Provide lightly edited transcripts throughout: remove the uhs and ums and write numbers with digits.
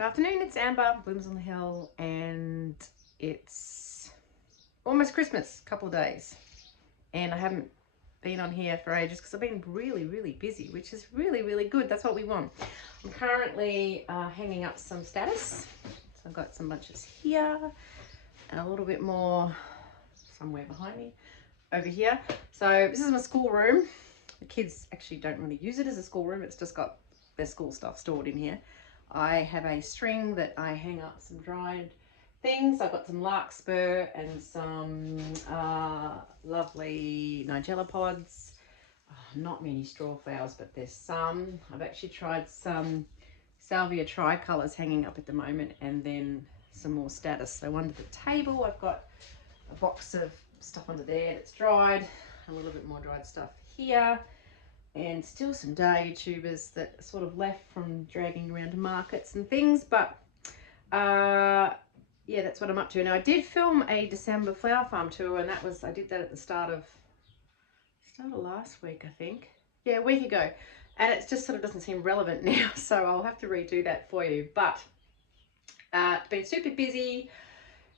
Good afternoon, it's Amber, Blooms on the Hill, and it's almost Christmas, couple of days. And I haven't been on here for ages because I've been really busy, which is really good. That's what we want. I'm currently hanging up some status. So I've got some bunches here and a little bit more somewhere behind me over here. So this is my school room. The kids actually don't really use it as a school room. It's just got their school stuff stored in here. I have a string that I hang up some dried things. I've got some larkspur and some lovely nigella pods. Not many straw flowers, but there's some. I've actually tried some salvia tricolours hanging up at the moment, and then some more status. So under the table I've got a box of stuff under there that's dried, a little bit more dried stuff here, and still some dahlia tubers that are sort of left from dragging around to markets and things. But yeah, that's what I'm up to. Now I did film a December flower farm tour, and I did that at the start of last week, I think. Yeah, a week ago, and it just sort of doesn't seem relevant now, so I'll have to redo that for you. But it's been super busy.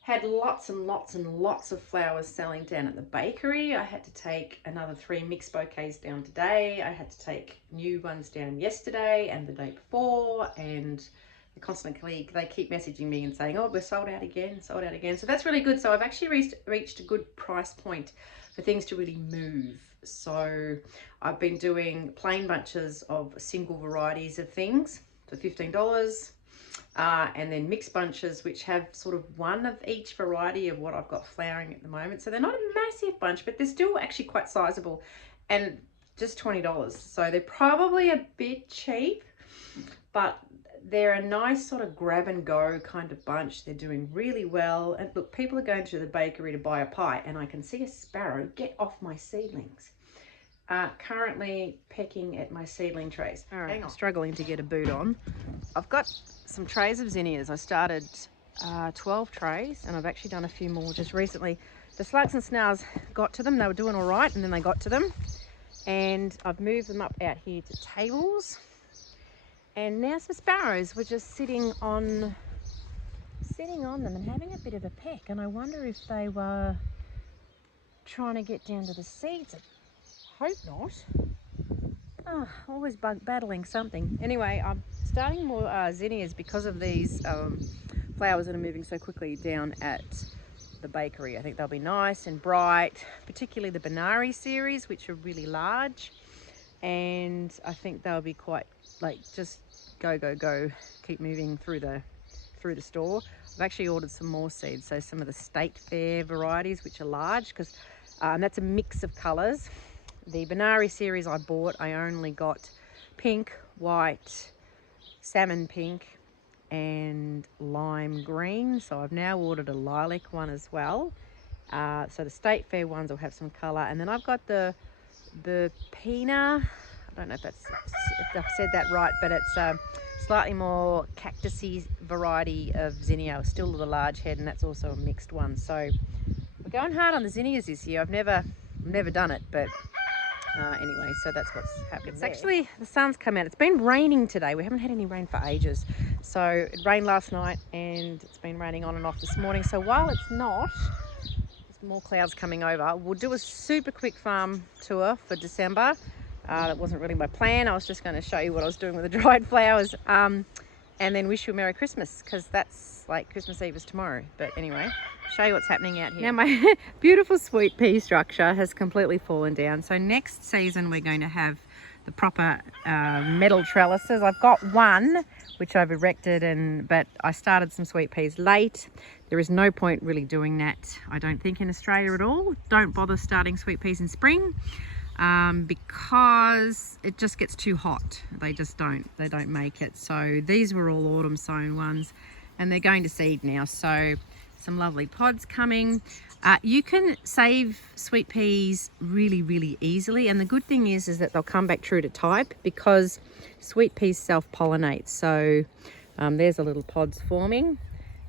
Had lots and lots of flowers selling down at the bakery. I had to take another 3 mixed bouquets down today. I had to take new ones down yesterday and the day before, and they keep messaging me and saying, oh, we're sold out again. So that's really good. So I've actually reached a good price point for things to really move. So I've been doing plain bunches of single varieties of things for $15. And then mixed bunches which have sort of one of each variety of what I've got flowering at the moment. So they're not a massive bunch, but they're still actually quite sizable, and just $20. So they're probably a bit cheap, but they're a nice sort of grab and go kind of bunch. They're doing really well. And look, people are going to the bakery to buy a pie, and I can see a sparrow get off my seedlings. Currently pecking at my seedling trays. All right, I'm struggling to get a boot on. I've got some trays of zinnias. I started 12 trays, and I've actually done a few more just recently. The slugs and snails got to them. They were doing all right, and then they got to them, and I've moved them up out here to tables. And now some sparrows were just sitting on them and having a bit of a peck, and I wonder if they were trying to get down to the seeds. I hope not. Oh, always battling something. Anyway, I'm starting more zinnias because of these flowers that are moving so quickly down at the bakery. I think they'll be nice and bright, particularly the Binari series, which are really large, and I think they'll be quite like just go, keep moving through the store. I've actually ordered some more seeds, so some of the State Fair varieties, which are large, because that's a mix of colours. The Binari series I bought, I only got pink, white, salmon pink, and lime green. So I've now ordered a lilac one as well. So the State Fair ones will have some colour. And then I've got the Pina. I don't know if I've said that right, but it's a slightly more cactusy variety of zinnia, still with a large head, and that's also a mixed one. So we're going hard on the zinnias this year. I've never done it, but anyway, so that's what's happened. It's actually, the sun's come out. It's been raining today. We haven't had any rain for ages. So it rained last night, and it's been raining on and off this morning. So while it's not, there's more clouds coming over. We'll do a super quick farm tour for December. That wasn't really my plan. I was just going to show you what I was doing with the dried flowers, and then wish you a Merry Christmas, because that's like Christmas Eve is tomorrow. But anyway, show you what's happening out here. Now my beautiful sweet pea structure has completely fallen down. So next season we're going to have the proper metal trellises. I've got one which I've erected, but I started some sweet peas late. There is no point really doing that, I don't think, in Australia at all. Don't bother starting sweet peas in spring. Because it just gets too hot. They don't make it. So these were all autumn sown ones, and they're going to seed now. So some lovely pods coming. You can save sweet peas really easily, and the good thing is that they'll come back true to type, because sweet peas self-pollinate. So there's the little pods forming,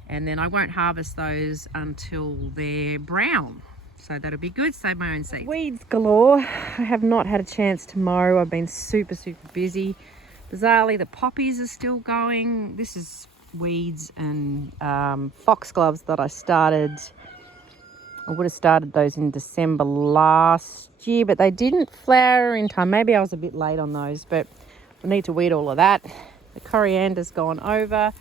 and then I won't harvest those until they're brown. So that'll be good, save my own seeds. Weeds galore. I have not had a chance to mow. I've been super busy. Bizarrely, the poppies are still going. This is weeds and foxgloves that I started. I would have started those in December last year, but they didn't flower in time. Maybe I was a bit late on those, but I need to weed all of that. The coriander's gone over.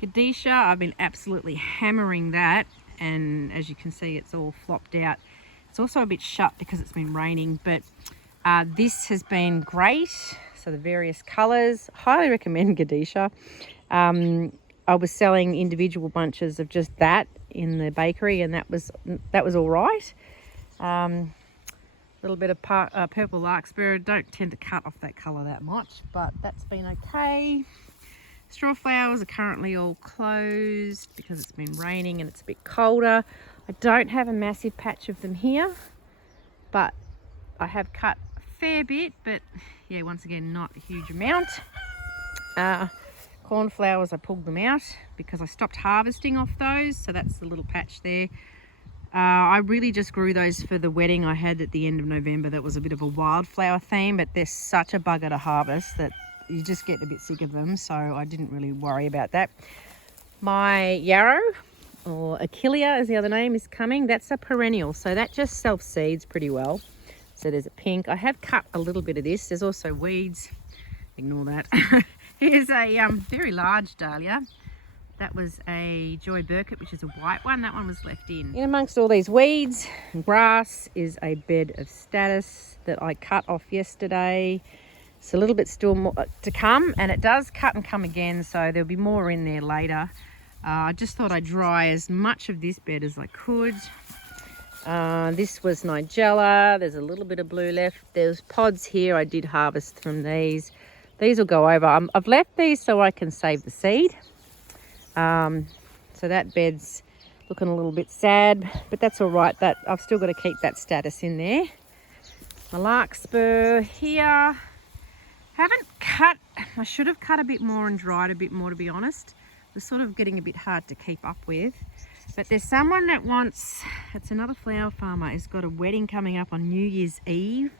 Gadisha, I've been absolutely hammering that, and as you can see, it's all flopped out. It's also a bit shut because it's been raining, but this has been great. So the various colours, highly recommend Gadisha. I was selling individual bunches of just that in the bakery, and that was all right. A little bit of purple larkspur. Don't tend to cut off that colour that much, but that's been okay. Straw flowers are currently all closed because it's been raining and it's a bit colder. I don't have a massive patch of them here, but I have cut a fair bit, but yeah, once again, not a huge amount. Cornflowers, I pulled them out because I stopped harvesting off those, so that's the little patch there. I really just grew those for the wedding I had at the end of November. That was a bit of a wildflower theme, but they're such a bugger to harvest that you just get a bit sick of them, so I didn't really worry about that. My yarrow, or Achillea as the other name, is coming. That's a perennial, so that just self-seeds pretty well. So there's a pink. I have cut a little bit of this. There's also weeds. Ignore that. Here's a very large dahlia. That was a Joy Burkett, which is a white one. That one was left in. In amongst all these weeds and grass is a bed of statice that I cut off yesterday. It's a little bit still more to come, and it does cut and come again, so there'll be more in there later. I just thought I'd dry as much of this bed as I could. This was Nigella. There's a little bit of blue left. There's pods here. I did harvest from these. These will go over. I've left these so I can save the seed. So that bed's looking a little bit sad, but that's all right. That I've still got to keep that status in there. My larkspur here. Haven't cut. I should have cut a bit more and dried a bit more, to be honest. It's sort of getting a bit hard to keep up with. But there's someone that wants, it's another flower farmer, has got a wedding coming up on New Year's Eve.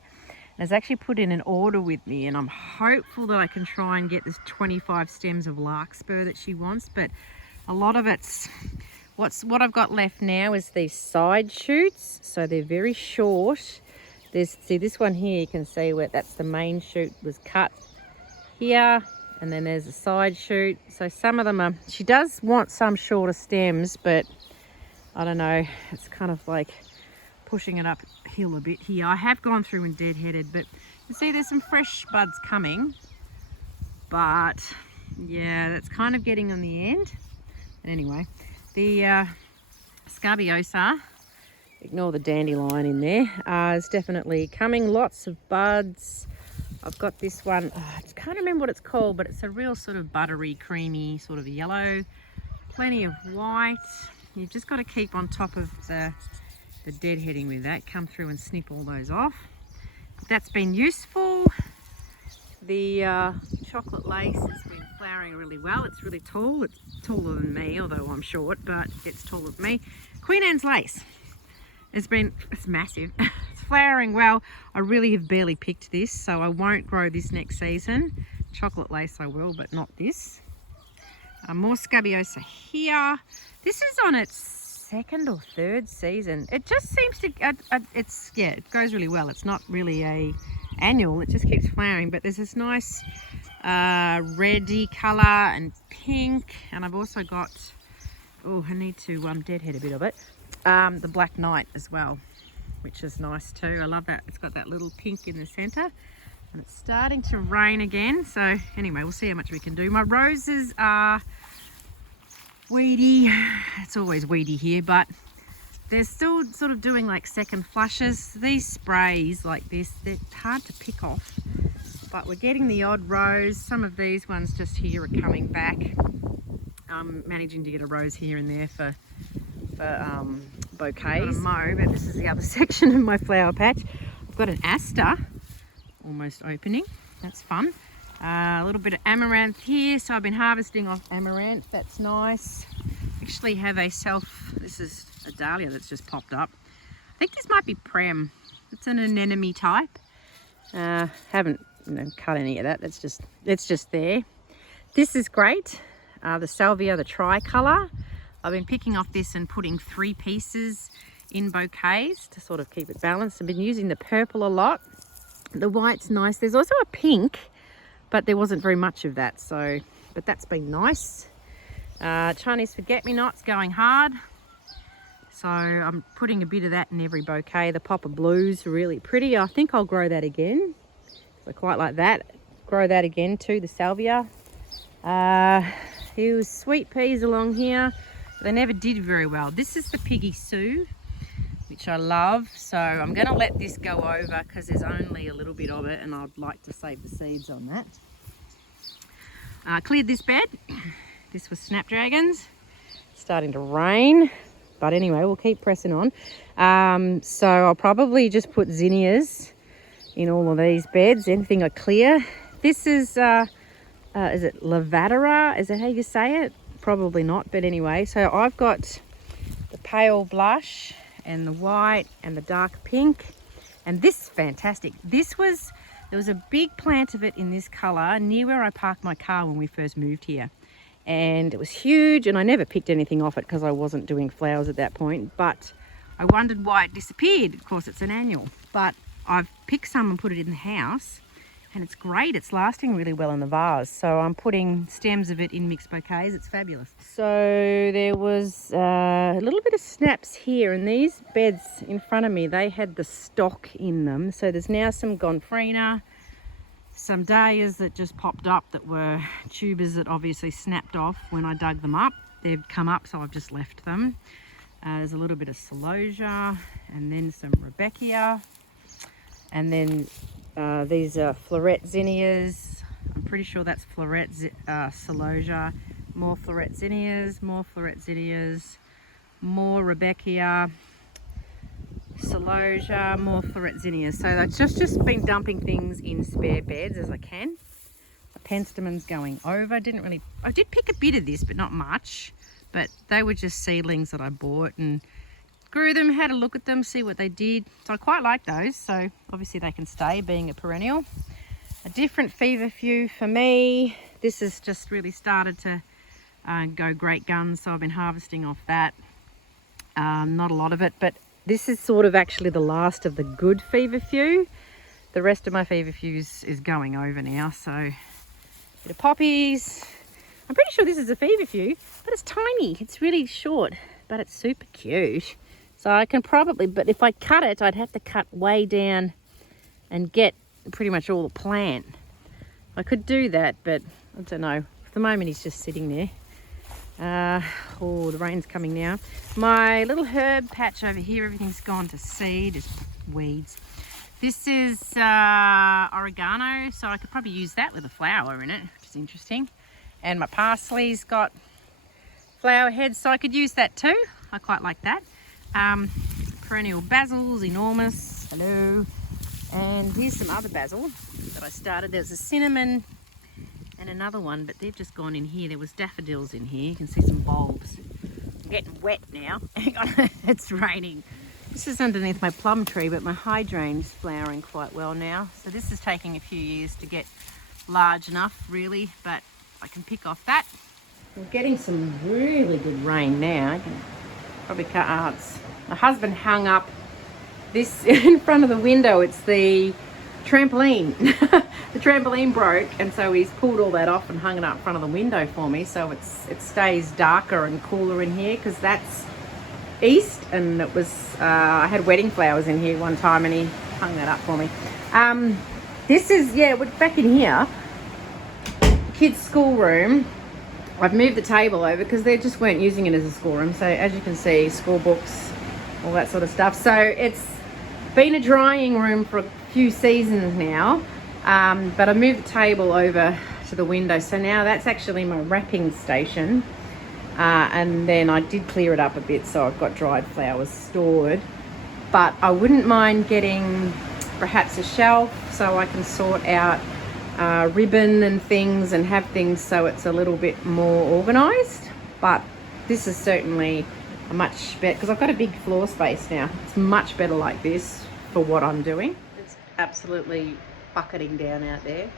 Has actually put in an order with me, and I'm hopeful that I can try and get this 25 stems of larkspur that she wants, but a lot of it's, what I've got left now is these side shoots, so they're very short. See this one here, you can see where that's the main shoot was cut here, and then there's a side shoot. So some of them are, she does want some shorter stems, but I don't know, it's kind of like pushing it uphill a bit here. I have gone through and deadheaded, but you see there's some fresh buds coming, but yeah, that's kind of getting on the end. But anyway, the scabiosa, ignore the dandelion in there, is definitely coming. Lots of buds. I've got this one, I can't remember what it's called, but it's a real sort of buttery, creamy sort of yellow. Plenty of white. You've just got to keep on top of the deadheading with that. Come through and snip all those off. But that's been useful. The chocolate lace has been flowering really well. It's really tall. It's taller than me, although I'm short, but it's taller than me. Queen Anne's lace. It's massive. It's flowering well. I really have barely picked this, so I won't grow this next season. Chocolate lace I will, but not this. More scabiosa here. This is on its second or third season. It just seems to, it goes really well. It's not really a annual, it just keeps flowering, but there's this nice reddy colour and pink, and I've also got, I need to deadhead a bit of it, the Black Knight as well, which is nice too. I love that. It's got that little pink in the centre, and it's starting to rain again, so anyway, we'll see how much we can do. My roses are weedy. It's always weedy here, but they're still sort of doing like second flushes. These sprays like this, they're hard to pick off, but we're getting the odd rose. Some of these ones just here are coming back. I'm managing to get a rose here and there for bouquets. But this is the other section of my flower patch. I've got an aster almost opening. That's fun. A little bit of amaranth here, so I've been harvesting off amaranth. That's nice. Actually have this is a dahlia that's just popped up. I think this might be Prem. It's an anemone type. Haven't cut any of that. It's just there. This is great. the salvia, the tricolour. I've been picking off this and putting 3 pieces in bouquets to sort of keep it balanced. I've been using the purple a lot. The white's nice. There's also a pink, but there wasn't very much of that, so, but that's been nice. Chinese forget-me-nots going hard. So I'm putting a bit of that in every bouquet. The pop of blues are really pretty. I think I'll grow that again. I quite like that. Grow that again too, the salvia. Here's sweet peas along here. They never did very well. This is the Piggy Sue, which I love. So I'm going to let this go over because there's only a little bit of it and I'd like to save the seeds on that. Cleared this bed. This was snapdragons. It's starting to rain. But anyway, we'll keep pressing on. So I'll probably just put zinnias in all of these beds. Anything I clear. This is it lavandera? Is that how you say it? Probably not, but anyway. So I've got the pale blush and the white and the dark pink. And this is fantastic. There was a big plant of it in this colour near where I parked my car when we first moved here. And it was huge, and I never picked anything off it because I wasn't doing flowers at that point, but I wondered why it disappeared. Of course, it's an annual, but I've picked some and put it in the house, and it's great. It's lasting really well in the vase, so I'm putting stems of it in mixed bouquets. It's fabulous. So there was a little bit of snaps here, and these beds in front of me, they had the stock in them. So there's now some gomphrena, some dahlias that just popped up that were tubers that obviously snapped off when I dug them up. They've come up, so I've just left them. There's a little bit of celosia and then some rudbeckia. And then these are floret zinnias. I'm pretty sure that's floret celosia. More floret zinnias, more floret zinnias, more rudbeckia, celosia, more floret zinnias. So I've just been dumping things in spare beds as I can. The penstemons going over. I did pick a bit of this, but not much. But they were just seedlings that I bought and grew them, had a look at them, see what they did. So I quite like those. So obviously they can stay, being a perennial. A different feverfew for me. This has just really started to go great guns. So I've been harvesting off that. Not a lot of it, but this is sort of actually the last of the good feverfew. The rest of my feverfews is going over now. So a bit of poppies. I'm pretty sure this is a feverfew, but it's tiny. It's really short, but it's super cute. So I can probably, but if I cut it, I'd have to cut way down and get pretty much all the plant. I could do that, but I don't know. At the moment, he's just sitting there. Oh, the rain's coming now. My little herb patch over here, everything's gone to seed. It's weeds. This is oregano, so I could probably use that with a flower in it, which is interesting. And my parsley's got flower heads, so I could use that too. I quite like that. Perennial basil's enormous. Hello. And here's some other basil that I started. There's a cinnamon and another one, but they've just gone in here. There was daffodils in here. You can see some bulbs. I'm getting wet now. Hang on, it's raining. This is underneath my plum tree, but my hydrangea's flowering quite well now. So this is taking a few years to get large enough, really, but I can pick off that. We're getting some really good rain now. I can probably cut arts. My husband hung up this in front of the window. It's the trampoline. The trampoline broke, and so he's pulled all that off and hung it up in front of the window for me, so it stays darker and cooler in here, because that's east, and it was I had wedding flowers in here one time and he hung that up for me. This is, yeah, we're back in here, kids' schoolroom. I've moved the table over because they just weren't using it as a schoolroom, so as you can see, school books, all that sort of stuff. So it's been a drying room for a few seasons now, but I moved the table over to the window, so now that's actually my wrapping station. And then I did clear it up a bit, so I've got dried flowers stored, but I wouldn't mind getting perhaps a shelf so I can sort out ribbon and things and have things so it's a little bit more organized. But this is certainly a much better, because I've got a big floor space now. It's much better like this for what I'm doing. It's absolutely bucketing down out there.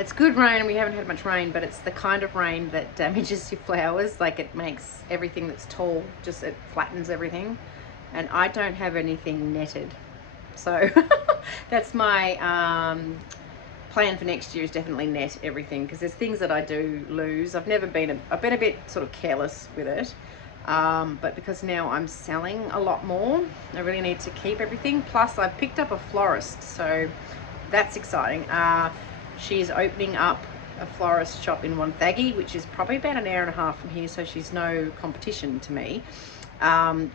it's good rain, and we haven't had much rain, but it's the kind of rain that damages your flowers. Like, it makes everything that's tall, just it flattens everything. And I don't have anything netted. So that's my plan for next year, is definitely net everything, because there's things that I do lose. I've been a bit sort of careless with it. But because now I'm selling a lot more, I really need to keep everything. Plus I've picked up a florist, so that's exciting. She's opening up a florist shop in Wonthaggi, which is probably about an hour and a half from here, so she's no competition to me.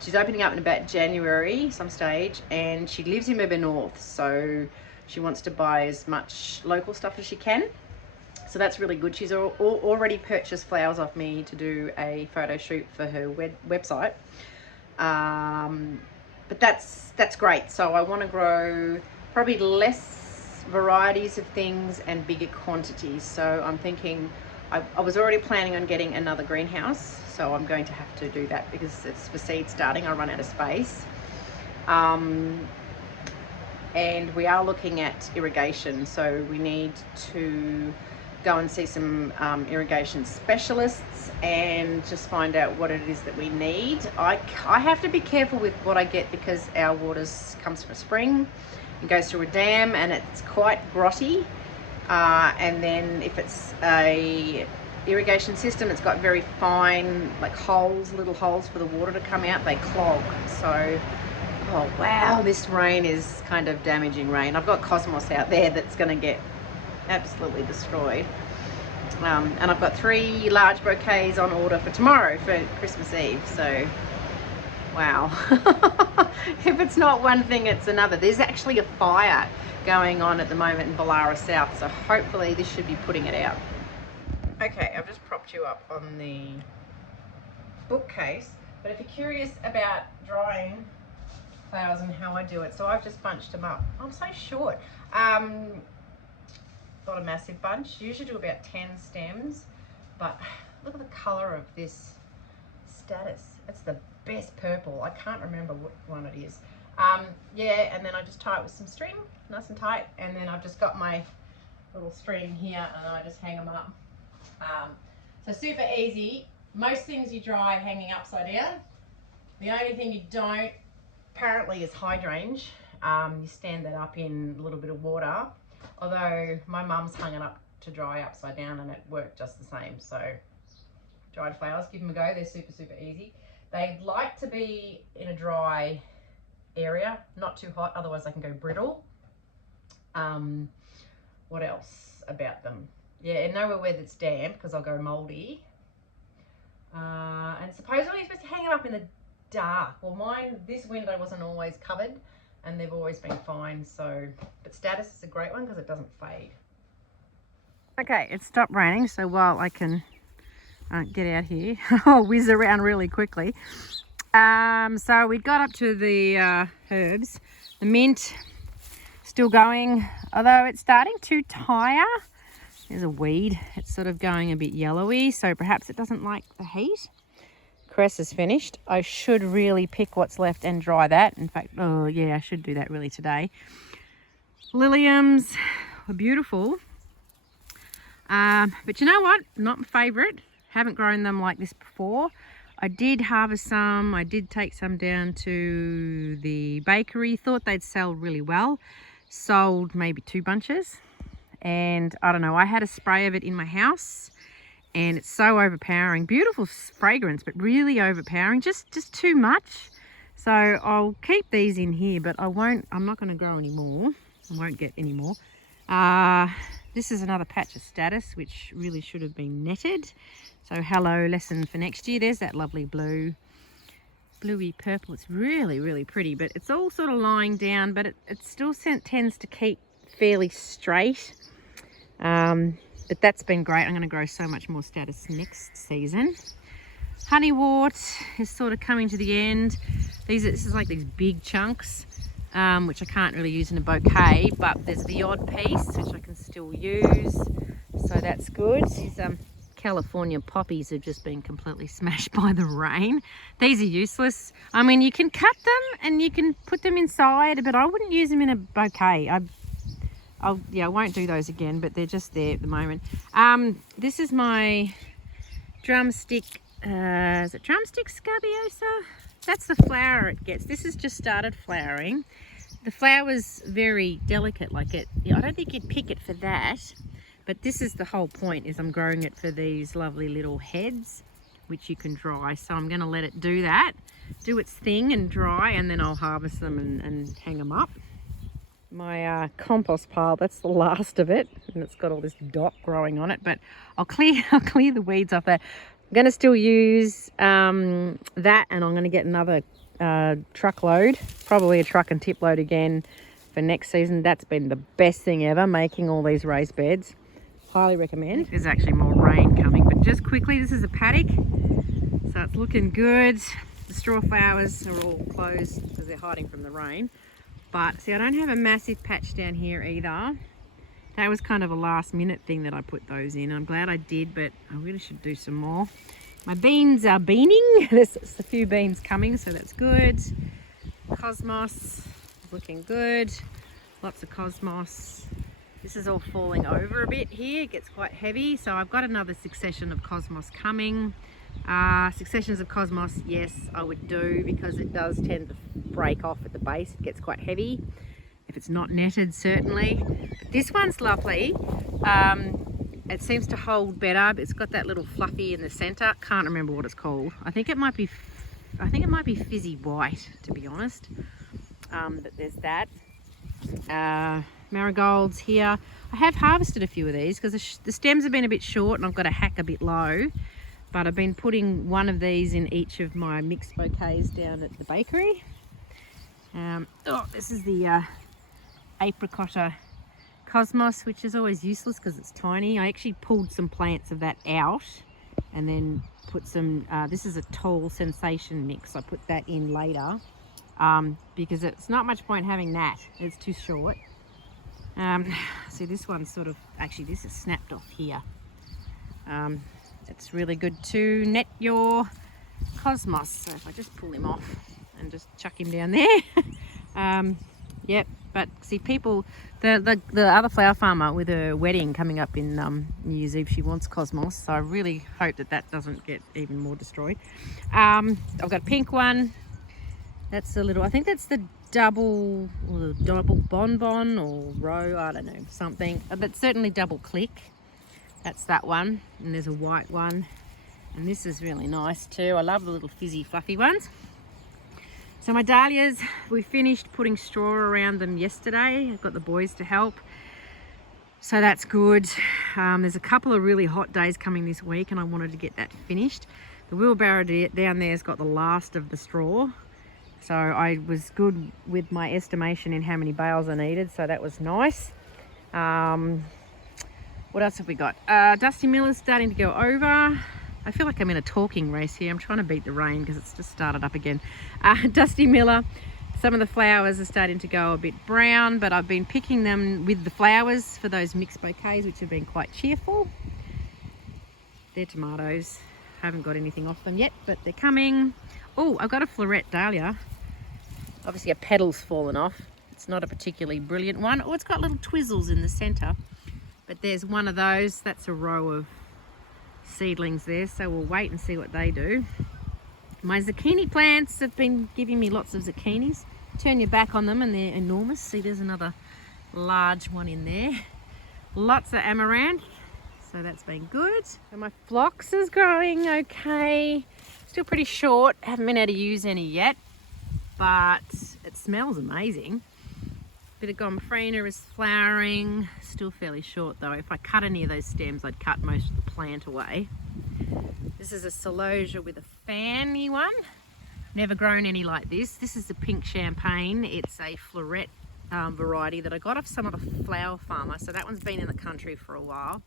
She's opening up in about January some stage, and she lives in Melbourne North, so she wants to buy as much local stuff as she can. So that's really good. She's already purchased flowers off me to do a photo shoot for her website. But that's great. So I want to grow probably less varieties of things and bigger quantities. So I'm thinking, I was already planning on getting another greenhouse, so I'm going to have to do that because it's for seed starting. I run out of space. And we are looking at irrigation, so we need to go and see some irrigation specialists and just find out what it is that we need. I have to be careful with what I get, because our water comes from a spring, it goes through a dam, and it's quite grotty. And then if it's a irrigation system, it's got very fine, like holes, little holes for the water to come out, they clog. So, oh wow, this rain is kind of damaging rain. I've got cosmos out there that's going to get absolutely destroyed. And I've got 3 large bouquets on order for tomorrow for Christmas Eve. So, wow. If it's not one thing, it's another. There's actually a fire going on at the moment in Ballara South, so hopefully this should be putting it out. Okay, I've just propped you up on the bookcase, but if you're curious about drying flowers and how I do it, so I've just bunched them up. I'm so short. Not a massive bunch. Usually do about 10 stems, but look at the color of this status. It's the best purple. I can't remember what one it is. Yeah, and then I just tie it with some string, nice and tight, and then I've just got my little string here, and I just hang them up. So super easy. Most things you dry hanging upside down. The only thing you don't, apparently, is hydrangea. You stand that up in a little bit of water, although my mum's hung it up to dry upside down and it worked just the same. So dried flowers, give them a go. They're super easy. They like to be in a dry area, not too hot, otherwise they can go brittle. What else about them? Yeah, and nowhere where that's damp, because I'll go moldy. And supposedly you're supposed to hang them up in the dark. Well, mine, this window wasn't always covered, and they've always been fine. So, but status is a great one because it doesn't fade. Okay, it stopped raining, so while I can get out here, I'll whiz around really quickly. So we got up to the herbs. The mint still going, although it's starting to tire. There's a weed. It's sort of going a bit yellowy, so perhaps it doesn't like the heat. Cress is finished. I should really pick what's left and dry that. In fact, oh yeah, I should do that really today. Liliums are beautiful. But you know what? Not my favourite. Haven't grown them like this before. I did harvest some. I did take some down to the bakery. Thought they'd sell really well. Sold maybe 2 bunches. And I don't know, I had a spray of it in my house, and it's so overpowering. Beautiful fragrance, but really overpowering, just too much. So I'll keep these in here, but I'm not going to grow any more. I won't get any more. This is another patch of status, which really should have been netted. So hello, lesson for next year. There's that lovely bluey purple. It's really pretty, but it's all sort of lying down, but it still tends to keep fairly straight. But that's been great. I'm going to grow so much more status next season. Honeywort is sort of coming to the end. This is like these big chunks, which I can't really use in a bouquet, but there's the odd piece which I can still use, so that's good. These California poppies have just been completely smashed by the rain. These are useless. I mean, you can cut them and you can put them inside, but I wouldn't use them in a bouquet. I won't do those again, but they're just there at the moment. This is my drumstick, is it drumstick scabiosa? That's the flower it gets. This has just started flowering. The flower's very delicate, like it, I don't think you'd pick it for that, but this is the whole point, is I'm growing it for these lovely little heads, which you can dry. So I'm gonna let it do that, do its thing and dry, and then I'll harvest them and hang them up. My compost pile, that's the last of it, and it's got all this dot growing on it, but I'll clear the weeds off there. I'm going to still use that, and I'm going to get another truckload, probably a truck and tip load again for next season. That's been the best thing ever, making all these raised beds. Highly recommend. There's actually more rain coming, but just quickly, this is a paddock, so it's looking good. The straw flowers are all closed because they're hiding from the rain. But see, I don't have a massive patch down here either. That was kind of a last minute thing that I put those in. I'm glad I did, but I really should do some more. My beans are beaning. There's a few beans coming, so that's good. Cosmos is looking good. Lots of cosmos. This is all falling over a bit here. It gets quite heavy, so I've got another succession of cosmos coming. Successions of cosmos, yes, I would do, because it does tend to break off at the base. It gets quite heavy if it's not netted, certainly. But this one's lovely. It seems to hold better, but it's got that little fluffy in the center. Can't remember what it's called. I think it might be fizzy white, to be honest. But there's that. Marigolds here. I have harvested a few of these because the stems have been a bit short and I've got to hack a bit low. But I've been putting one of these in each of my mixed bouquets down at the bakery. This is the apricot cosmos, which is always useless because it's tiny. I actually pulled some plants of that out and then put some, this is a tall sensation mix. I put that in later because it's not much point having that. It's too short. See, this one's sort of, actually this is snapped off here. It's really good to net your cosmos. So if I just pull him off and just chuck him down there. Yep, but see, people, the other flower farmer with her wedding coming up in New Year's Eve, she wants cosmos. So I really hope that that doesn't get even more destroyed. I've got a pink one. That's a little, I think that's the double bonbon or row, I don't know, something. But certainly double click. That's that one, and there's a white one, and this is really nice too. I love the little fizzy fluffy ones. So my dahlias, we finished putting straw around them yesterday. I've got the boys to help, so that's good. There's a couple of really hot days coming this week and I wanted to get that finished. The wheelbarrow down there has got the last of the straw, so I was good with my estimation in how many bales I needed, so that was nice. What else have we got? Dusty Miller's starting to go over. I feel like I'm in a talking race here. I'm trying to beat the rain because it's just started up again. Dusty Miller, some of the flowers are starting to go a bit brown, but I've been picking them with the flowers for those mixed bouquets, which have been quite cheerful. They're tomatoes. Haven't got anything off them yet, but they're coming. Oh, I've got a floret dahlia. Obviously a petal's fallen off. It's not a particularly brilliant one. Oh, it's got little twizzles in the center. But there's one of those. That's a row of seedlings there, so we'll wait and see what they do. My zucchini plants have been giving me lots of zucchinis. Turn your back on them and they're enormous. See, there's another large one in there. Lots of amaranth, so that's been good. And my phlox is growing okay. Still pretty short. Haven't been able to use any yet, but it smells amazing. Bit of gomphrena is flowering, still fairly short though. If I cut any of those stems, I'd cut most of the plant away. This is a celosia with a fanny one. Never grown any like this. This is the pink champagne. It's a floret variety that I got off some of the flower farmer. So that one's been in the country for a while.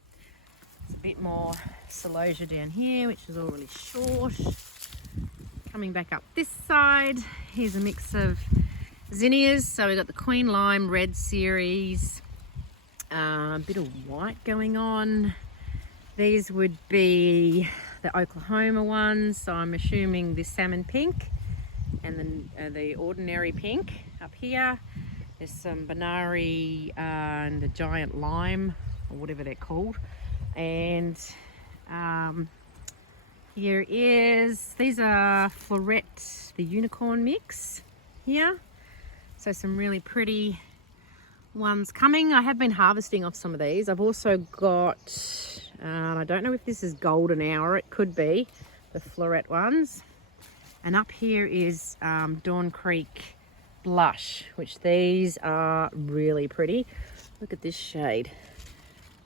There's a bit more celosia down here, which is all really short. Coming back up this side, here's a mix of zinnias. So we've got the Queen Lime Red series, a bit of white going on. These would be the Oklahoma ones, so I'm assuming the salmon pink and then the ordinary pink up here. There's some banari and the giant lime, or whatever they're called. And here is, these are Floret, the unicorn mix here. So some really pretty ones coming. I have been harvesting off some of these. I've also got, I don't know if this is golden hour, it could be, the Floret ones. And up here is Dawn Creek Blush, which these are really pretty. Look at this shade.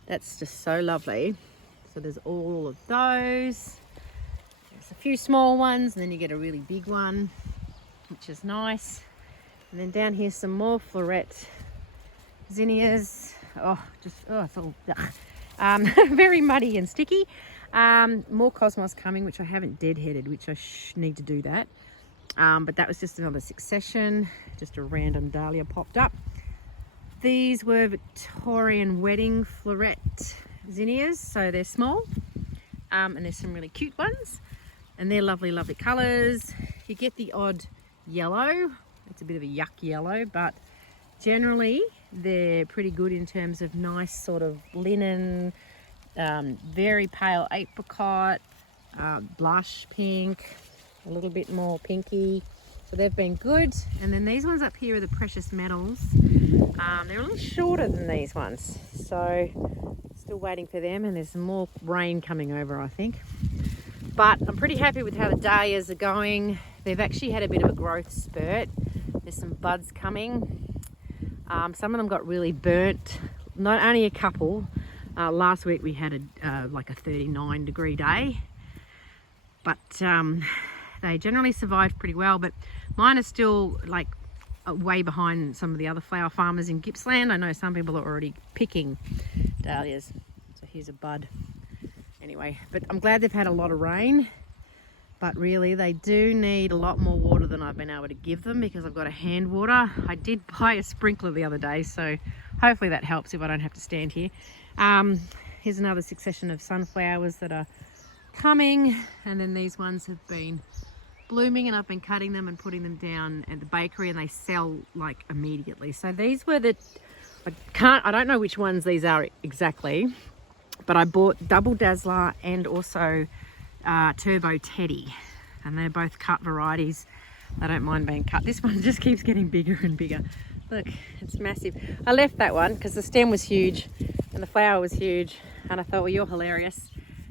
That's just so lovely. So there's all of those. There's a few small ones, and then you get a really big one, which is nice. And then down here, some more Floret zinnias. It's all very muddy and sticky. More cosmos coming, which I haven't deadheaded, which I need to do that. But that was just another succession. Just a random dahlia popped up. These were Victorian wedding Floret zinnias, so they're small. And there's some really cute ones. And they're lovely, lovely colours. You get the odd yellow. It's a bit of a yuck yellow, but generally they're pretty good in terms of nice sort of linen, very pale apricot, blush pink, a little bit more pinky. So they've been good. And then these ones up here are the precious metals. They're a little shorter than these ones, so still waiting for them. And there's some more rain coming over, I think. But I'm pretty happy with how the dahlias are going. They've actually had a bit of a growth spurt. There's some buds coming. Some of them got really burnt. Not only a couple. Last week we had like a 39-degree day. But they generally survived pretty well. But mine are still like way behind some of the other flower farmers in Gippsland. I know some people are already picking dahlias. So here's a bud. Anyway, but I'm glad they've had a lot of rain. But really, they do need a lot more water than I've been able to give them because I've got a hand water. I did buy a sprinkler the other day, so hopefully that helps if I don't have to stand here. Here's another succession of sunflowers that are coming, and then these ones have been blooming, and I've been cutting them and putting them down at the bakery, and they sell like immediately. So these were I don't know which ones these are exactly, but I bought Double Dazzler and also Turbo Teddy, and they're both cut varieties. I don't mind being cut. This one just keeps getting bigger and bigger. Look, it's massive. I left that one because the stem was huge and the flower was huge, and I thought, well, you're hilarious,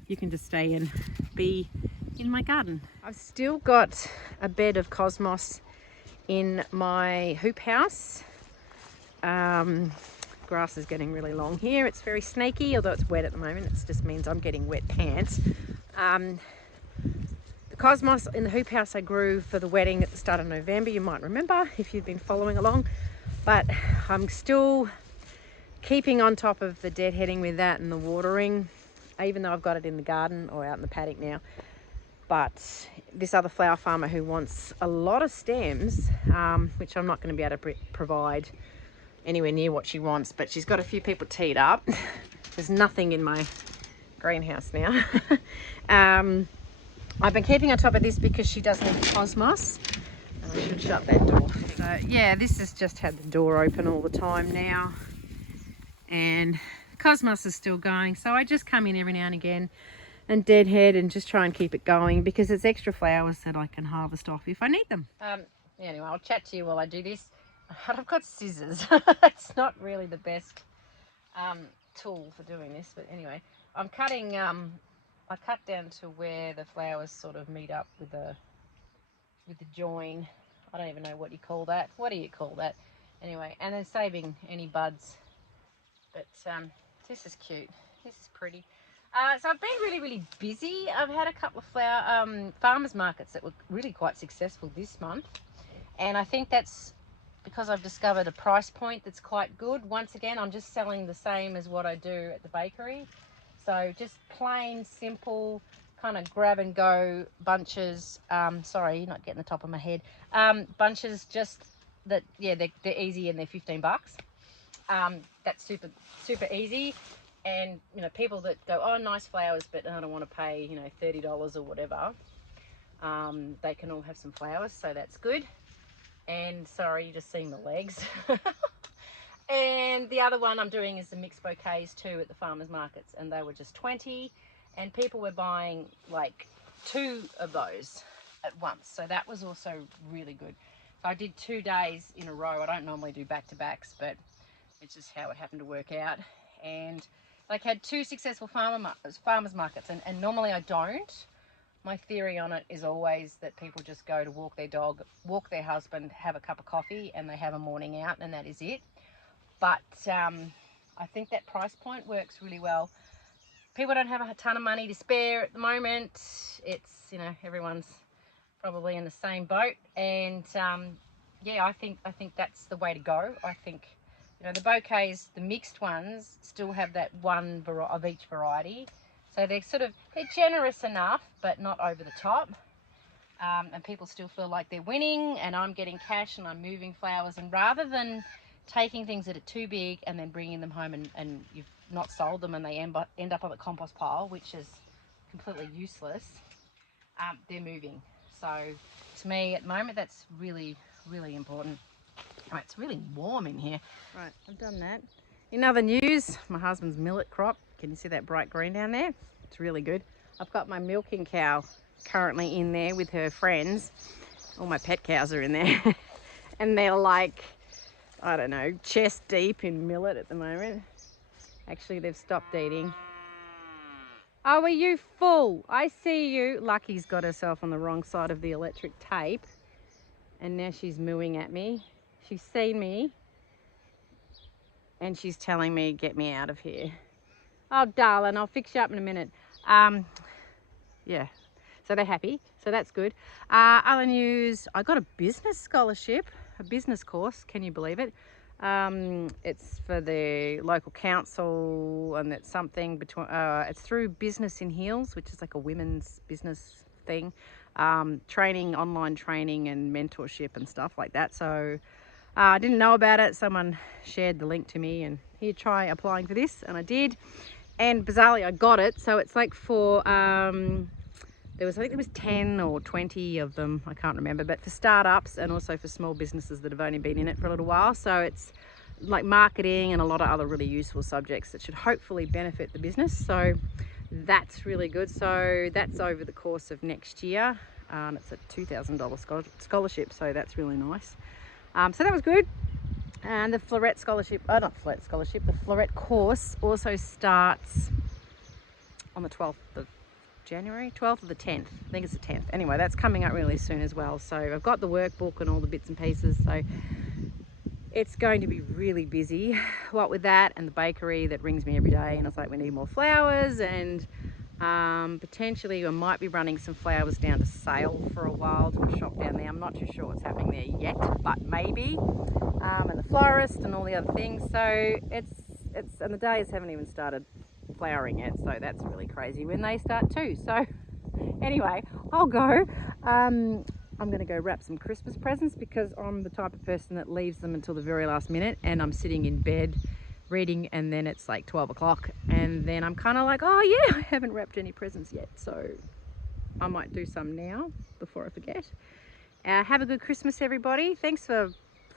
you can just stay and be in my garden. I've still got a bed of cosmos in my hoop house. Grass is getting really long here. It's very snaky, although it's wet at the moment. It just means I'm getting wet pants. The cosmos in the hoop house I grew for the wedding at the start of November. You might remember if you've been following along, but I'm still keeping on top of the deadheading with that and the watering, even though I've got it in the garden or out in the paddock now. But this other flower farmer who wants a lot of stems, which I'm not going to be able to provide anywhere near what she wants, but she's got a few people teed up. There's nothing in my greenhouse now. I've been keeping on top of this because she does need the cosmos. I should shut that door. So yeah, this has just had the door open all the time now, and the cosmos is still going. So I just come in every now and again and deadhead and just try and keep it going because it's extra flowers that I can harvest off if I need them. Anyway, I'll chat to you while I do this. I've got scissors. It's not really the best tool for doing this, but anyway, I'm cutting. I cut down to where the flowers sort of meet up with the join. I don't even know what you call that. What do you call that? Anyway, and then saving any buds. But this is cute. This is pretty. So I've been really, really busy. I've had a couple of farmers markets that were really quite successful this month, and I think that's because I've discovered a price point that's quite good. Once again, I'm just selling the same as what I do at the bakery. So just plain, simple, kind of grab and go bunches. Sorry, not getting the top of my head. Bunches just that, yeah, they're easy and they're $15. That's super, super easy. And, you know, people that go, oh, nice flowers, but I don't want to pay, you know, $30 or whatever. They can all have some flowers, so that's good. And sorry, you're just seeing the legs. And the other one I'm doing is the mixed bouquets too at the farmers markets, and they were just 20, and people were buying like 2 of those at once. So that was also really good. So I did 2 days in a row. I don't normally do back-to-backs, but it's just how it happened to work out. And like had 2 successful farmers markets, and normally I don't. My theory on it is always that people just go to walk their dog, walk their husband, have a cup of coffee, and they have a morning out, and that is it. But I think that price point works really well. People don't have a ton of money to spare at the moment. It's, you know, everyone's probably in the same boat, and yeah, I think that's the way to go. I think, you know, the bouquets, the mixed ones, still have that one of each variety, so they're generous enough, but not over the top. And people still feel like they're winning, and I'm getting cash and I'm moving flowers, and rather than taking things that are too big and then bringing them home and you've not sold them and they end up on the compost pile, which is completely useless, they're moving. So to me at the moment, that's really, really important. Oh, it's really warm in here. Right, I've done that. In other news, my husband's millet crop, can you see that bright green down there? It's really good. I've got my milking cow currently in there with her friends. All my pet cows are in there. And they're like, I don't know, chest deep in millet at the moment. Actually, they've stopped eating. Oh, are you full? I see you. Lucky's got herself on the wrong side of the electric tape, and now she's mooing at me. She's seen me, and she's telling me, get me out of here. Oh, darling, I'll fix you up in a minute. Yeah, so they're happy, so that's good. Other news, I got a business scholarship, a business course, can you believe it? It's for the local council, and it's something between, it's through Business in Heels, which is like a women's business thing. Training, online training and mentorship and stuff like that. So I didn't know about it. Someone shared the link to me, and here, try applying for this, and I did. And bizarrely, I got it. So it's like for, I think there was 10 or 20 of them, I can't remember, but for startups and also for small businesses that have only been in it for a little while. So it's like marketing and a lot of other really useful subjects that should hopefully benefit the business. So that's really good. So that's over the course of next year. It's a $2,000 scholarship, so that's really nice. So that was good. And the Floret scholarship, not Floret scholarship, the Floret course also starts on the 12th of January, 12th or the 10th. I think it's the 10th. Anyway, that's coming up really soon as well. So I've got the workbook and all the bits and pieces. So it's going to be really busy. What with that and the bakery that rings me every day, and it's like, we need more flowers, and potentially I might be running some flowers down to Sale for a while to a shop down there. I'm not too sure what's happening there yet, but maybe. And the florist and all the other things. So it's and the dahlias haven't even started flowering yet, so that's really crazy when they start too. So anyway, I'll go. I'm going to go wrap some Christmas presents, because I'm the type of person that leaves them until the very last minute, and I'm sitting in bed reading, and then it's like 12 o'clock, and then I'm kind of like, oh yeah, I haven't wrapped any presents yet, so I might do some now before I forget. Have a good Christmas, everybody. Thanks for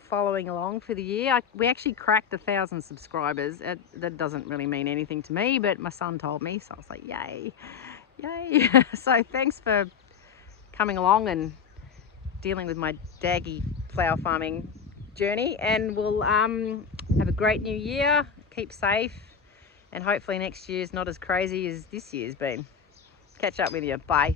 following along for the year. We actually cracked 1,000 subscribers. That doesn't really mean anything to me, but my son told me, so I was like, yay, yay. So thanks for coming along and dealing with my daggy flower farming journey, and we'll have a great new year. Keep safe, and hopefully next year's not as crazy as this year's been. Catch up with you. Bye.